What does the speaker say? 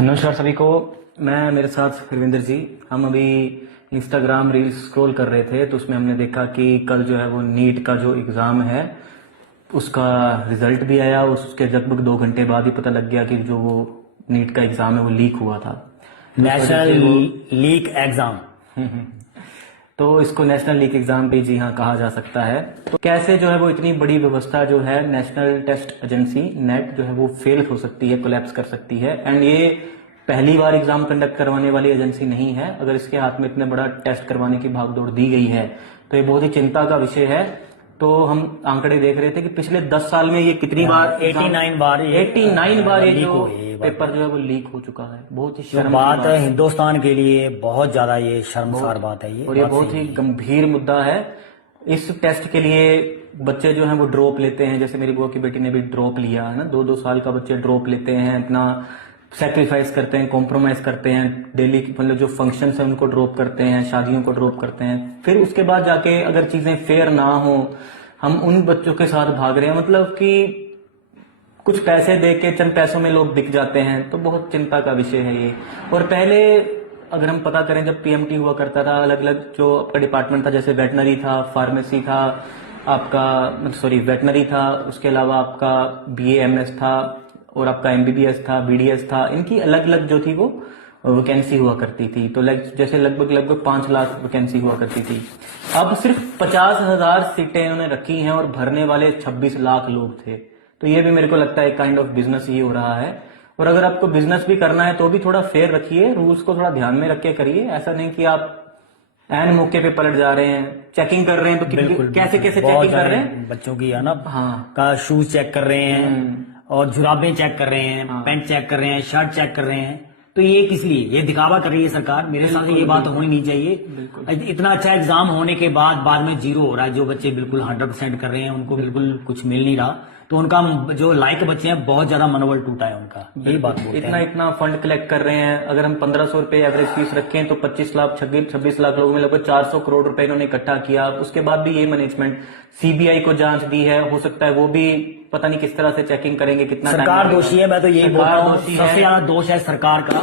नमस्कार सभी को। मैं मेरे साथ गुरविंदर जी, हम अभी इंस्टाग्राम रील्स स्क्रॉल कर रहे थे तो उसमें हमने देखा कि कल जो है वो नीट का जो एग्ज़ाम है उसका रिजल्ट भी आया। उसके लगभग 2 घंटे बाद ही पता लग गया कि जो वो नीट का एग्ज़ाम है वो लीक हुआ था। तो इस वजह नेशनल से वो लीक एग्जाम। तो इसको नेशनल लीक एग्जाम भी जी हाँ कहा जा सकता है। तो कैसे जो है वो इतनी बड़ी व्यवस्था जो है नेशनल टेस्ट एजेंसी नेट जो है वो फेल हो सकती है, कोलैप्स कर सकती है। एंड ये पहली बार एग्जाम कंडक्ट करवाने वाली एजेंसी नहीं है। अगर इसके हाथ में इतना बड़ा टेस्ट करवाने की भागदौड़ दी गई है तो ये बहुत ही चिंता का विषय है। तो हम आंकड़े देख रहे थे कि पिछले 10 साल में ये कितनी बार 89 बार 89 बार ये लीक जो हुई है ये बात। पेपर जो है वो लीक हो चुका है। बहुत ही जो शर्म की बात है है। हिंदुस्तान के लिए बहुत ज्यादा ये शर्मसार बात है ये और ये बात बहुत सही ही है। गंभीर मुद्दा है। इस टेस्ट के लिए बच्चे जो हैं वो ड्रॉप लेते हैं। जैसे मेरी बुआ की बेटी ने भी ड्रॉप लिया है ना, 2-2 साल का बच्चे ड्रॉप लेते हैं, अपना सेक्रीफाइस करते हैं, कॉम्प्रोमाइज करते हैं, डेली मतलब जो फंक्शन है उनको ड्रॉप करते हैं, शादियों को ड्रॉप करते हैं। फिर उसके बाद जाके अगर चीजें फेयर ना हो, हम उन बच्चों के साथ भाग रहे हैं। मतलब कि कुछ पैसे दे के चंद पैसों में लोग बिक जाते हैं। तो बहुत चिंता का विषय है ये। और पहले अगर हम पता करें, जब पीएमटी हुआ करता था, अलग अलग जो आपका डिपार्टमेंट था, जैसे वेटनरी था, फार्मेसी था, आपका सॉरी वेटनरी था, उसके अलावा आपका बीएएमएस था और आपका एमबीबीएस था, बीडीएस था, इनकी अलग अलग जो थी वो वैकेंसी हुआ करती थी। तो जैसे लगभग 5 लाख वैकेंसी हुआ करती थी। अब सिर्फ 50,000 सीटें इन्होंने रखी हैं और भरने वाले 26 लाख लोग थे। तो ये भी मेरे को लगता है काइंड ऑफ बिजनेस ही हो रहा है। और अगर आपको बिजनेस भी करना है तो भी थोड़ा फेयर रखिए, रूल्स को थोड़ा ध्यान में रख के करिए। ऐसा नहीं कि आप एन मौके पे पलट जा रहे हैं, चेकिंग कर रहे हैं तो कैसे कैसे बहुत चेकिंग कर रहे सारे हैं। बच्चों की है ना हाँ का शूज चेक कर रहे हैं और जुराबें चेक कर रहे हैं, हाँ। पैंट चेक कर रहे हैं, शर्ट चेक कर रहे हैं। तो ये किस लिए ये दिखावा कर रही है सरकार? मेरे साथ ये बात होनी नहीं चाहिए। इतना अच्छा एग्जाम होने के बाद में जीरो हो रहा है। जो बच्चे बिल्कुल 100% कर रहे हैं उनको बिल्कुल कुछ मिल नहीं रहा। तो उनका जो लायक बच्चे हैं बहुत ज्यादा मनोबल टूटा है उनका। यही बात बोलते हैं। इतना फंड कलेक्ट कर रहे हैं। अगर हम 1500 रुपए एवरेज फीस रखें तो 25 लाख 26 लाख लोगों में लगभग 400 करोड़ रुपए इन्होंने इकट्ठा किया। उसके बाद भी ये मैनेजमेंट सीबीआई को जांच दी है। हो सकता है वो भी पता नहीं किस तरह से चेकिंग करेंगे, कितना सरकार दोषी है। मैं तो यही बोलता हूँ दोषी सबसे है। ज्यादा दोष है सरकार का।